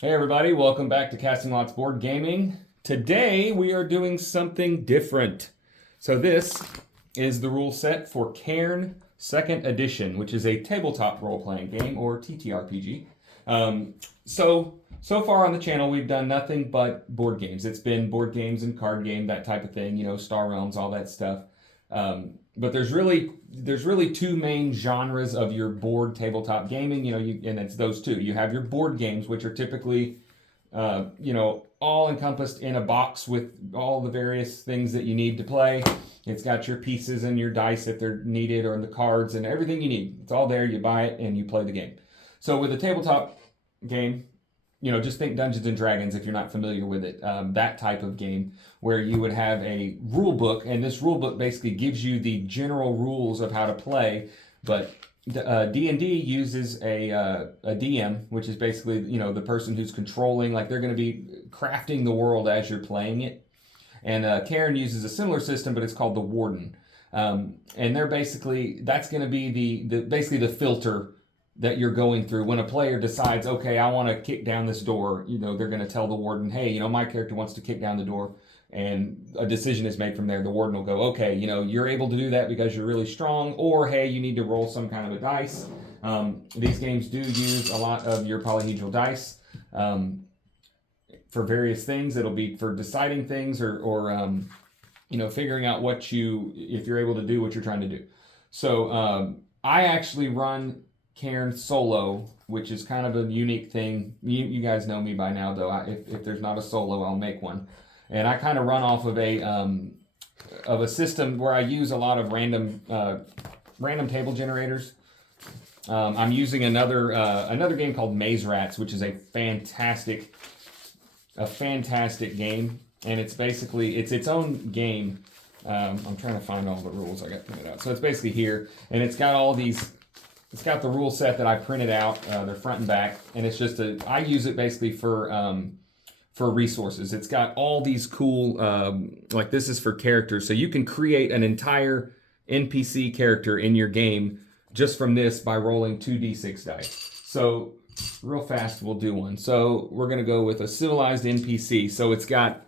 Hey everybody, welcome back to Casting Lots Board Gaming. Today we are doing something different. So this is the rule set for Cairn 2nd Edition, which is a tabletop role-playing game, or TTRPG. So far on the channel we've done nothing but board games. It's been board games and card game, that type of thing, Star Realms, all that stuff. But there's really two main genres of your board tabletop gaming, and it's those two. You have your board games, which are typically, all encompassed in a box with all the various things that you need to play. It's got your pieces and your dice if they're needed, or the cards and everything you need. It's all there. You buy it and you play the game. So with a tabletop game, just think Dungeons and Dragons if you're not familiar with it. That type of game where you would have a rule book, and this rule book basically gives you the general rules of how to play. But D&D uses a DM, which is basically the person who's controlling, like they're going to be crafting the world as you're playing it. And Cairn uses a similar system, but it's called the Warden. And that's going to be basically the filter that you're going through when a player decides, okay, I want to kick down this door. They're going to tell the warden, hey, my character wants to kick down the door, and a decision is made from there. The warden will go, okay, you're able to do that because you're really strong, or hey, you need to roll some kind of a dice. These games do use a lot of your polyhedral dice for various things. It'll be for deciding things or figuring out if you're able to do what you're trying to do. So I actually run Cairn solo, which is kind of a unique thing. You guys know me by now, though. If there's not a solo, I'll make one. And I kind of run off of a system where I use a lot of random table generators. I'm using another game called Maze Rats, which is a fantastic game, and it's its own game. I'm trying to find all the rules I got printed out. So it's basically here, and it's got all these. It's got the rule set that I printed out. They're front and back, and it's just I use it basically for resources. It's got all these cool, like this is for characters, so you can create an entire NPC character in your game just from this by rolling 2d6 dice. So real fast, we'll do one. So we're gonna go with a civilized NPC. So it's got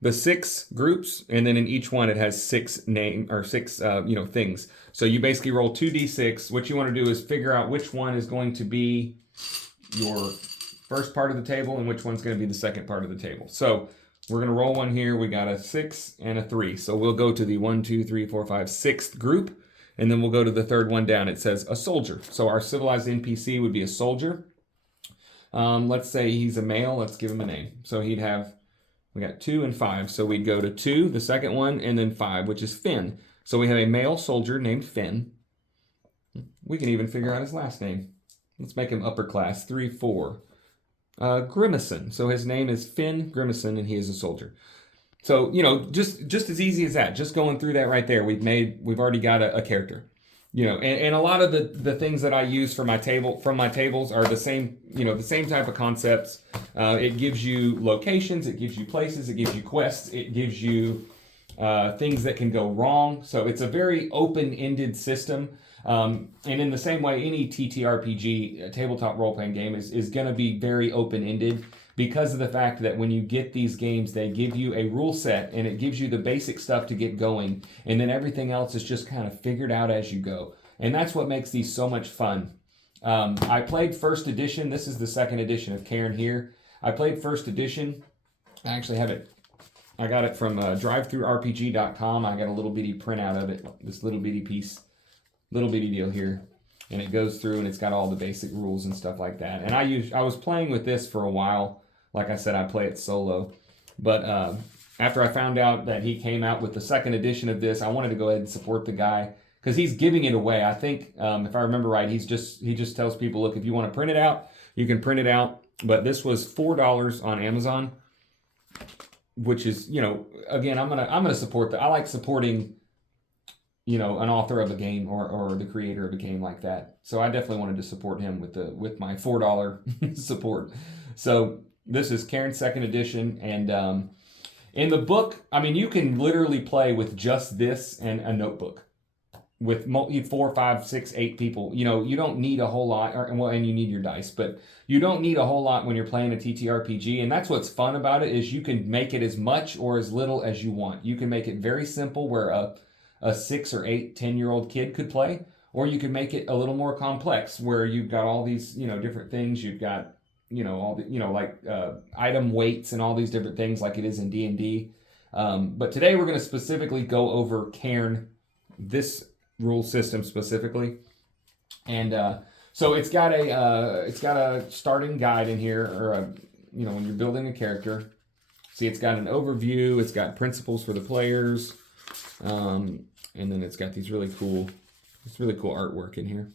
the 6 groups, and then in each one it has 6 things. So you basically roll 2d6. What you want to do is figure out which one is going to be your first part of the table and which one's going to be the second part of the table. So we're going to roll one here. We got a 6 and a 3. So we'll go to the 1, 2, 3, 4, 5, 6th group, and then we'll go to the third one down. It says a soldier. So our civilized NPC would be a soldier. Let's say he's a male. Let's give him a name. So we got 2 and 5. So we'd go to 2, the second one, and then 5, which is Finn. So we have a male soldier named Finn. We can even figure out his last name. Let's make him upper class, 3, 4. Grimacin. So his name is Finn Grimacin, and he is a soldier. So, just as easy as that. Just going through that right there, we've already got a character. And a lot of the things that I use from my tables are the same, the same type of concepts. It gives you locations, it gives you places, it gives you quests, it gives you things that can go wrong. So it's a very open-ended system. And in the same way, any TTRPG, tabletop role-playing game, is going to be very open-ended because of the fact that when you get these games, they give you a rule set and it gives you the basic stuff to get going, and then everything else is just kind of figured out as you go. And that's what makes these so much fun. I played 1st edition. This is the 2nd edition of Cairn here. I played 1st edition. I actually have it. I got it from drivethrurpg.com. I got a little bitty printout of it, this little bitty deal here. And it goes through and it's got all the basic rules and stuff like that. And I was playing with this for a while. Like I said, I play it solo. But after I found out that he came out with the 2nd edition of this, I wanted to go ahead and support the guy because he's giving it away. I think, if I remember right, he just tells people, look, if you want to print it out, you can print it out. But this was $4 on Amazon, which is, again, I'm gonna support that. I like supporting, an author of a game or the creator of a game like that. So I definitely wanted to support him with my $4 support. So this is Cairn's 2nd edition, and in the book, I mean, you can literally play with just this and a notebook. with 4, 5, 6, 8 people. You don't need a whole lot, and you need your dice, but you don't need a whole lot when you're playing a TTRPG. And that's what's fun about it, is you can make it as much or as little as you want. You can make it very simple, where a 6 or 8, 10-year-old kid could play, or you can make it a little more complex, where you've got all these different things. You've got all the like item weights and all these different things, like it is in D&D. But today we're going to specifically go over Cairn, this rule system specifically, and so it's got a starting guide in here, or when you're building a character. See, it's got an overview, it's got principles for the players, and then it's got these really cool artwork in here.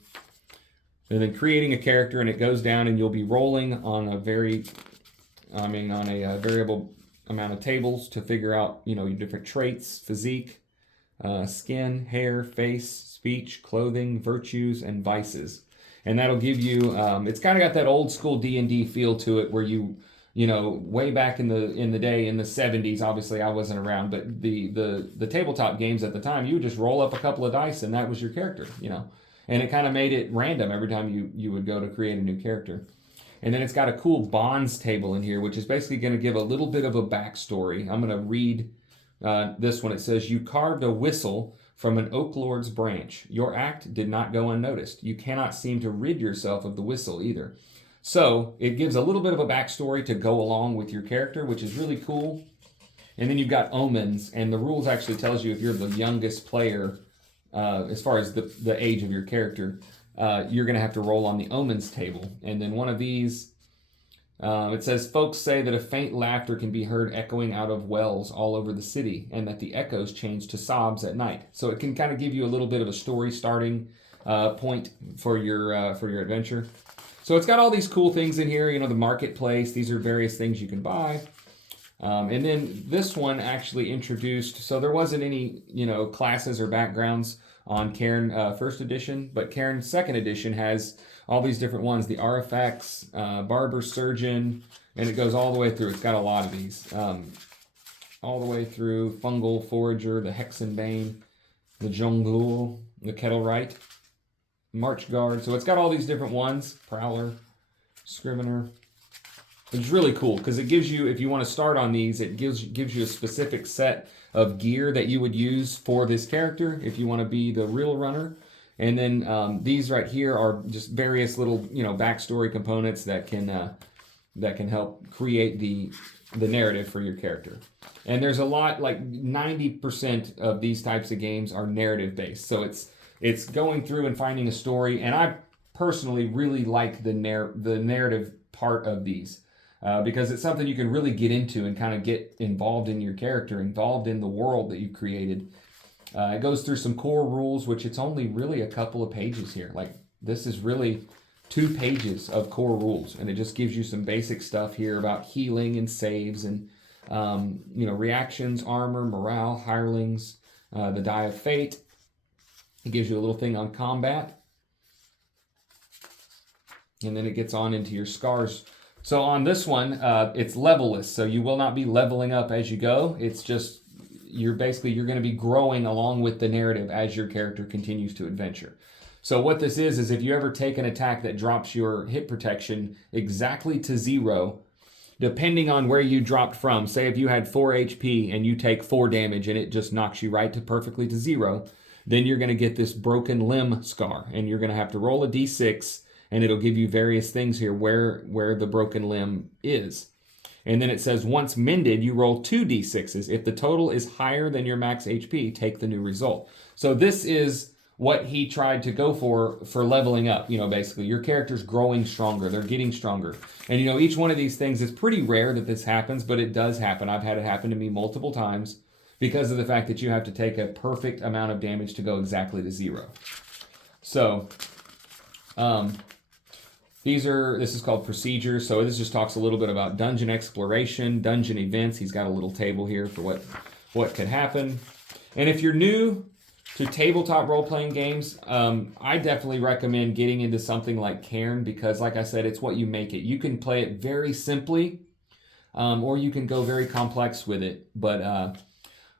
And then creating a character, and it goes down, and you'll be rolling on a variable amount of tables to figure out your different traits: physique, skin, hair, face, speech, clothing, virtues, and vices. And that'll give you it's kind of got that old school D&D feel to it, where way back in the day, in the 70s, obviously I wasn't around, but the tabletop games at the time, you would just roll up a couple of dice and that was your character, and it kind of made it random every time you would go to create a new character. And then it's got a cool bonds table in here, which is basically going to give a little bit of a backstory. I'm going to read this one. It says, "You carved a whistle from an oak lord's branch. Your act did not go unnoticed. You cannot seem to rid yourself of the whistle either." So it gives a little bit of a backstory to go along with your character, which is really cool. And then you've got omens, and the rules actually tells you if you're the youngest player, as far as the age of your character, you're going to have to roll on the omens table. And then one of these, it says, "Folks say that a faint laughter can be heard echoing out of wells all over the city, and that the echoes change to sobs at night." So it can kind of give you a little bit of a story starting point for your adventure. So it's got all these cool things in here. The marketplace. These are various things you can buy. And then this one actually introduced, so there wasn't any classes or backgrounds on Cairn first edition, but Cairn second edition has all these different ones: the artifacts, barber, surgeon, and it goes all the way through. It's got a lot of these, all the way through: fungal, forager, the hexenbane, the jongleur, the kettlewright, march guard. So it's got all these different ones: prowler, scrivener. It's really cool because it gives you, if you want to start on these, it gives you a specific set of gear that you would use for this character if you want to be the real runner. And then these right here are just various little backstory components that can help create the narrative for your character. And there's a lot, like 90% of these types of games are narrative based. So it's going through and finding a story. And I personally really like the narrative part of these. Because it's something you can really get into and kind of get involved in your character, involved in the world that you've created. It goes through some core rules, which it's only really a couple of pages here. Like, this is really 2 pages of core rules, and it just gives you some basic stuff here about healing and saves and reactions, armor, morale, hirelings, the die of fate. It gives you a little thing on combat, and then it gets on into your scars. So on this one, it's levelless, so you will not be leveling up as you go. It's just, you're going to be growing along with the narrative as your character continues to adventure. So what this is if you ever take an attack that drops your hit protection exactly to 0, depending on where you dropped from, say if you had 4 HP and you take 4 damage and it just knocks you right to perfectly to 0, then you're going to get this broken limb scar, and you're going to have to roll a d6, and it'll give you various things here where the broken limb is. And then it says, once mended, you roll 2 d6s. If the total is higher than your max HP, take the new result. So this is what he tried to go for leveling up. Basically, your character's growing stronger. They're getting stronger. And, each one of these things is pretty rare that this happens, but it does happen. I've had it happen to me multiple times because of the fact that you have to take a perfect amount of damage to go exactly to 0. So, this is called procedures. So this just talks a little bit about dungeon exploration, dungeon events. He's got a little table here for what could happen. And if you're new to tabletop role-playing games, I definitely recommend getting into something like Cairn because, like I said, it's what you make it. You can play it very simply, or you can go very complex with it. But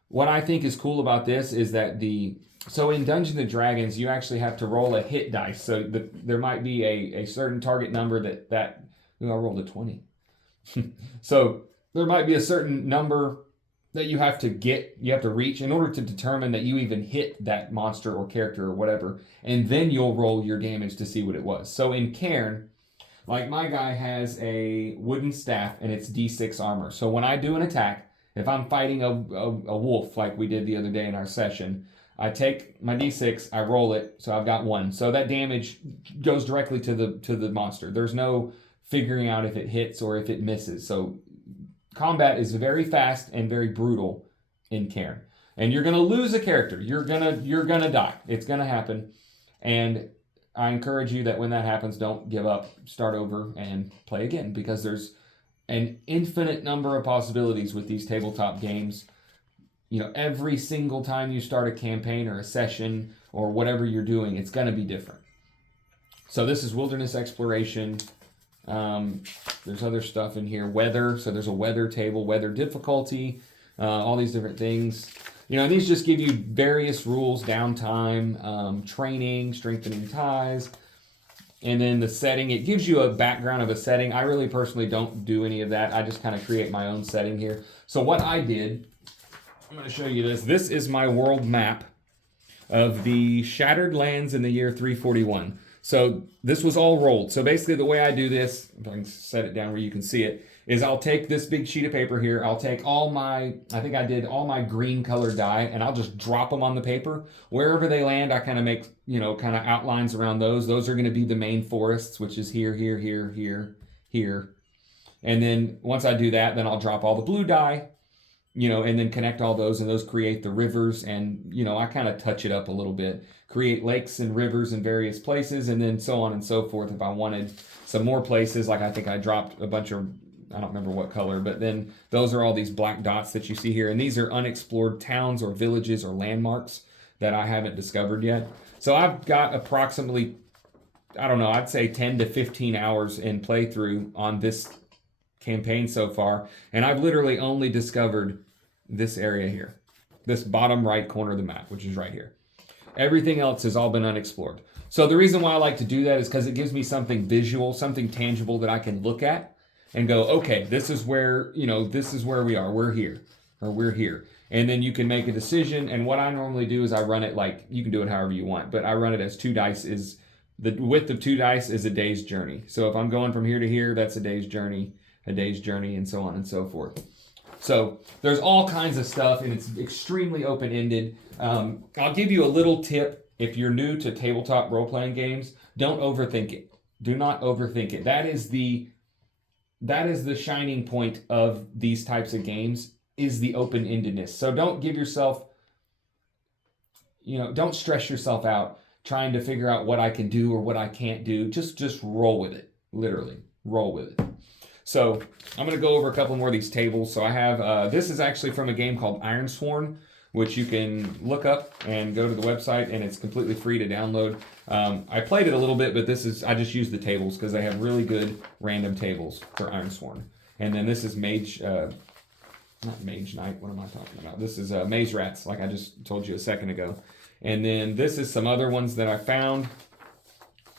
what I think is cool about this is that so in Dungeons and Dragons, you actually have to roll a hit dice. So there might be a certain target number that I rolled a 20. So there might be a certain number that you have to reach in order to determine that you even hit that monster or character or whatever, and then you'll roll your damage to see what it was. So in Cairn, like my guy has a wooden staff and it's D6 armor. So when I do an attack, if I'm fighting a wolf like we did the other day in our session, I take my D6, I roll it, so I've got 1. So that damage goes directly to the monster. There's no figuring out if it hits or if it misses. So combat is very fast and very brutal in Cairn. And you're gonna lose a character. You're gonna die. It's gonna happen. And I encourage you that when that happens, don't give up. Start over and play again, because there's an infinite number of possibilities with these tabletop games. Every single time you start a campaign or a session or whatever you're doing, it's gonna be different. So this is wilderness exploration. There's other stuff in here. Weather. So there's a weather table, weather difficulty, all these different things. These just give you various rules, downtime, training, strengthening ties. And then the setting, it gives you a background of a setting. I really personally don't do any of that. I just kind of create my own setting here. So what I did, I'm going to show you this. This is my world map of the Shattered Lands in the year 341. So this was all rolled. So basically the way I do this, if I can set it down where you can see it, is I'll take this big sheet of paper here. I'll take I think I did all my green colored die, and I'll just drop them on the paper. Wherever they land, I kind of make, kind of outlines around those. Those are going to be the main forests, which is here, here, here, here, here. And then once I do that, then I'll drop all the blue die, and then connect all those, and those create the rivers. And, I kind of touch it up a little bit, create lakes and rivers in various places, and then so on and so forth. If I wanted some more places, like I think I dropped a bunch of, I don't remember what color, but then those are all these black dots that you see here. And these are unexplored towns or villages or landmarks that I haven't discovered yet. So I've got approximately, I don't know, I'd say 10 to 15 hours in playthrough on this campaign so far. And I've literally only discovered this area here, this bottom right corner of the map, which is right here. Everything else has all been unexplored. So the reason why I like to do that is because it gives me something visual, something tangible that I can look at and go, okay, this is where we are. We're here, or we're here. And then you can make a decision. And what I normally do is I run it like, you can do it however you want, but I run it as 2 dice is, the width of 2 dice is a day's journey. So if I'm going from here to here, that's a day's journey, and so on and so forth. So there's all kinds of stuff, and it's extremely open-ended. I'll give you a little tip. If you're new to tabletop role-playing games, don't overthink it. Do not overthink it. That is the shining point of these types of games, is the open-endedness. So don't give yourself, don't stress yourself out trying to figure out what I can do or what I can't do. Just roll with it. Literally, roll with it. So I'm going to go over a couple more of these tables. So I have, this is actually from a game called Ironsworn, which you can look up and go to the website, and it's completely free to download. I played it a little bit, but I just used the tables because they have really good random tables for Ironsworn. And then this is not Mage Knight, what am I talking about? This is Maze Rats, like I just told you a second ago. And then this is some other ones that I found.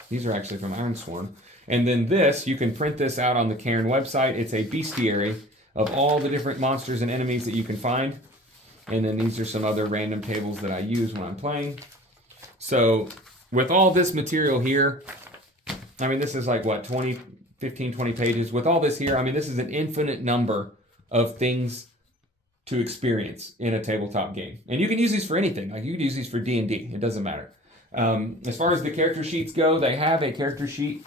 These are actually from Ironsworn. And then this, you can print this out on the Cairn website. It's a bestiary of all the different monsters and enemies that you can find. And then these are some other random tables that I use when I'm playing. So with all this material here, I mean, this is like what, 15, 20 pages. With all this here, I mean, this is an infinite number of things to experience in a tabletop game. And you can use these for anything. Like you can use these for D&D. It doesn't matter. As far as the character sheets go, they have a character sheet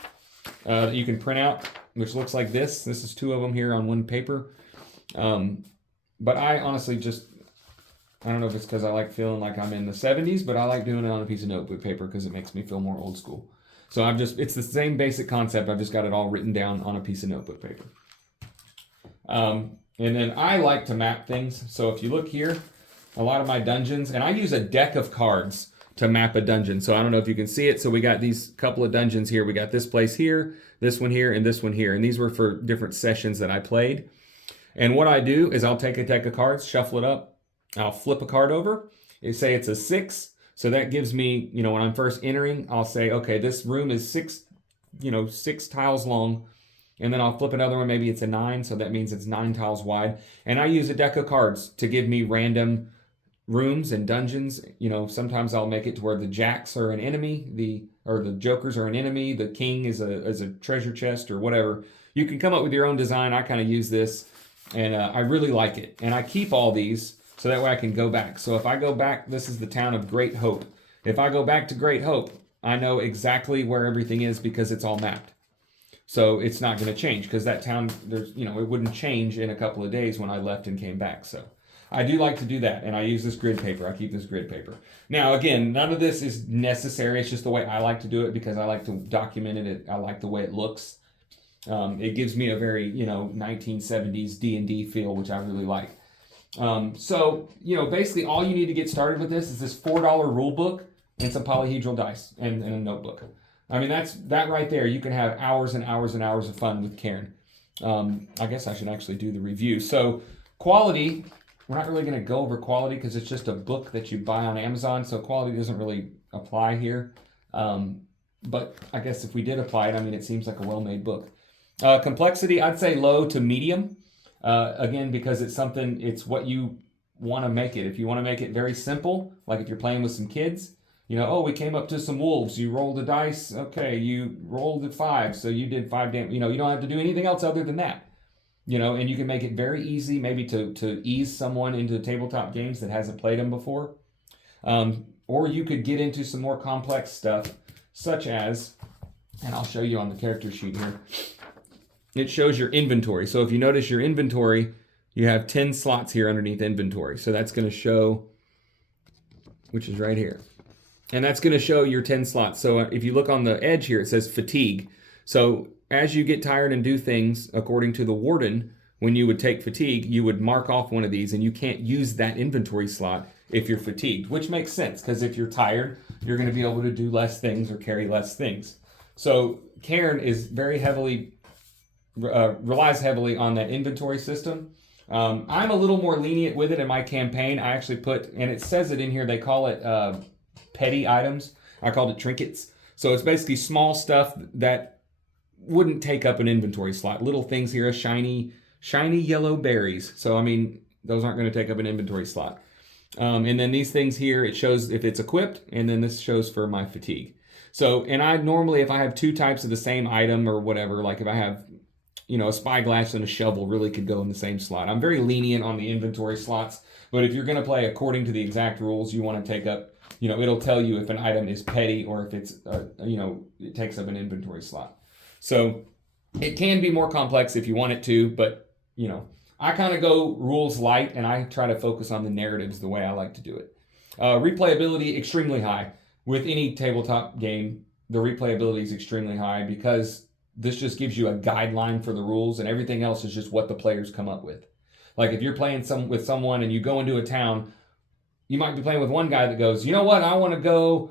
that you can print out, which looks like this. This is 2 of them here on one paper. But I honestly I don't know if it's because I like feeling like I'm in the 70s, but I like doing it on a piece of notebook paper because it makes me feel more old school. So it's the same basic concept. I've just got it all written down on a piece of notebook paper. And then I like to map things. So if you look here, a lot of my dungeons, and I use a deck of cards to map a dungeon. So I don't know if you can see it. So we got these couple of dungeons here. We got this place here, this one here, and this one here. And these were for different sessions that I played. And what I do is I'll take a deck of cards, shuffle it up, I'll flip a card over. It say it's a 6. So that gives me, when I'm first entering, I'll say, okay, this room is 6 tiles long. And then I'll flip another one, maybe it's a 9, so that means it's 9 tiles wide. And I use a deck of cards to give me random rooms and dungeons. Sometimes I'll make it to where the jacks are an enemy, or the jokers are an enemy, the king is a treasure chest or whatever. You can come up with your own design. I kind of use this, and I really like it. And I keep all these so that way I can go back. So if I go back, this is the town of Great Hope. If I go back to Great Hope, I know exactly where everything is because it's all mapped. So it's not going to change because that town, it wouldn't change in a couple of days when I left and came back. So I do like to do that, and I use this grid paper. I keep this grid paper. Now, again, none of this is necessary. It's just the way I like to do it because I like to document it. I like the way it looks. It gives me a very, 1970s D&D feel, which I really like. So, basically all you need to get started with this is this $4 rule book and some polyhedral dice and a notebook. I mean, that right there. You can have hours and hours and hours of fun with Cairn. I guess I should actually do the review. So quality, we're not really going to go over quality because it's just a book that you buy on Amazon. So quality doesn't really apply here. But I guess if we did apply it, it seems like a well-made book. Complexity, I'd say low to medium. Again, because it's what you want to make it. If you want to make it very simple, like if you're playing with some kids, we came up to some wolves. You rolled the dice. Okay, you rolled a 5, so you did 5 damage. You don't have to do anything else other than that. And you can make it very easy, maybe to ease someone into tabletop games that hasn't played them before. Or you could get into some more complex stuff, such as, and I'll show you on the character sheet here. It shows your inventory. So if you notice your inventory, you have 10 slots here underneath inventory. So that's going to show, which is right here. And that's going to show your 10 slots. So if you look on the edge here, it says fatigue. So as you get tired and do things, according to the warden, when you would take fatigue, you would mark off one of these, and you can't use that inventory slot if you're fatigued, which makes sense because if you're tired, you're going to be able to do less things or carry less things. So Cairn is very heavily, relies heavily on that inventory system. I'm a little more lenient with it in my campaign. I actually put, and it says it in here, they call it petty items. I called it trinkets. So it's basically small stuff that wouldn't take up an inventory slot. Little things here, shiny yellow berries. So, those aren't going to take up an inventory slot. And then these things here, it shows if it's equipped, and then this shows for my fatigue. So, and I normally, if I have 2 types of the same item or whatever, like if I have, a spyglass and a shovel really could go in the same slot. I'm very lenient on the inventory slots, but if you're going to play according to the exact rules, you want to take up, it'll tell you if an item is petty or if it's, it takes up an inventory slot. So it can be more complex if you want it to, but, I kind of go rules light and I try to focus on the narratives the way I like to do it. Replayability, extremely high. With any tabletop game, the replayability is extremely high because this just gives you a guideline for the rules and everything else is just what the players come up with. Like if you're playing with someone and you go into a town, you might be playing with one guy that goes, you know what, I want to go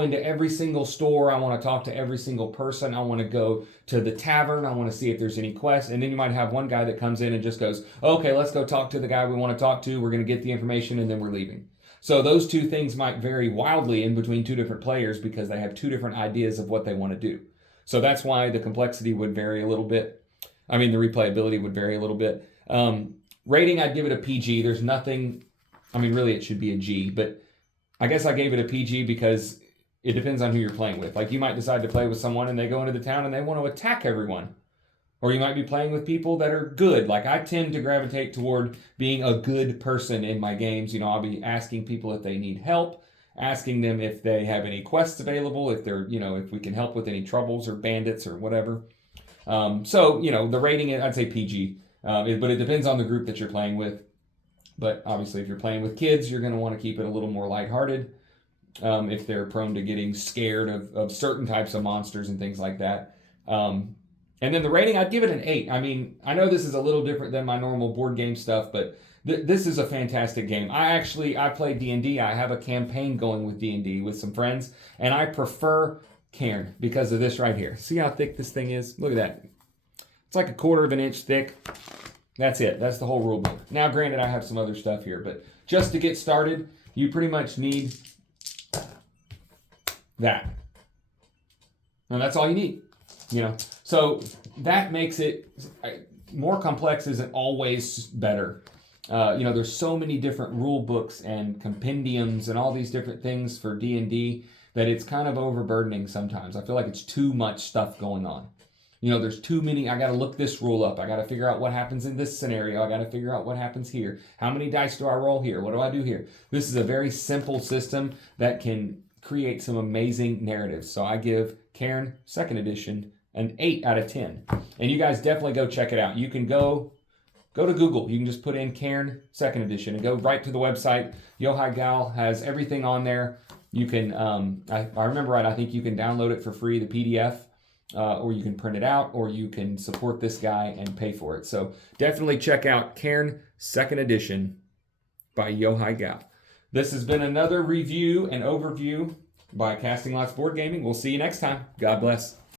into every single store. I want to talk to every single person. I want to go to the tavern. I want to see if there's any quests. And then you might have one guy that comes in and just goes, okay, let's go talk to the guy we want to talk to. We're going to get the information and then we're leaving. So those two things might vary wildly in between 2 different players because they have 2 different ideas of what they want to do. So that's why the complexity would vary a little bit. The replayability would vary a little bit. Rating, I'd give it a PG. There's nothing, really it should be a G, but I guess I gave it a PG because it depends on who you're playing with. Like you might decide to play with someone and they go into the town and they want to attack everyone. Or you might be playing with people that are good. Like I tend to gravitate toward being a good person in my games. I'll be asking people if they need help, asking them if they have any quests available, if they're, if we can help with any troubles or bandits or whatever. The rating, I'd say PG, but it depends on the group that you're playing with. But obviously if you're playing with kids, you're going to want to keep it a little more lighthearted. If they're prone to getting scared of certain types of monsters and things like that. And then the rating, I'd give it an 8. I know this is a little different than my normal board game stuff, but this is a fantastic game. I play D&D. I have a campaign going with D&D with some friends, and I prefer Cairn because of this right here. See how thick this thing is? Look at that. It's like a 1/4 of an inch thick. That's it. That's the whole rule book. Now, granted, I have some other stuff here, but just to get started, you pretty much need that. And that's all you need, you know. So that makes it more complex isn't always better. You know, there's so many different rule books and compendiums and all these different things for D&D that it's kind of overburdening sometimes. I feel like it's too much stuff going on. You know, there's too many. I got to look this rule up. I got to figure out what happens in this scenario. I got to figure out what happens here. How many dice do I roll here? What do I do here? This is a very simple system that can create some amazing narratives. So I give Cairn 2nd edition an 8 out of 10. And you guys definitely go check it out. You can go to Google. You can just put in Cairn 2nd edition and go right to the website. Yohai Gal has everything on there. You can, I remember right, I think you can download it for free, the PDF. Or you can print it out, or you can support this guy and pay for it. So definitely check out Cairn 2nd edition by Yohai Gal. This has been another review and overview by Casting Lots Board Gaming. We'll see you next time. God bless.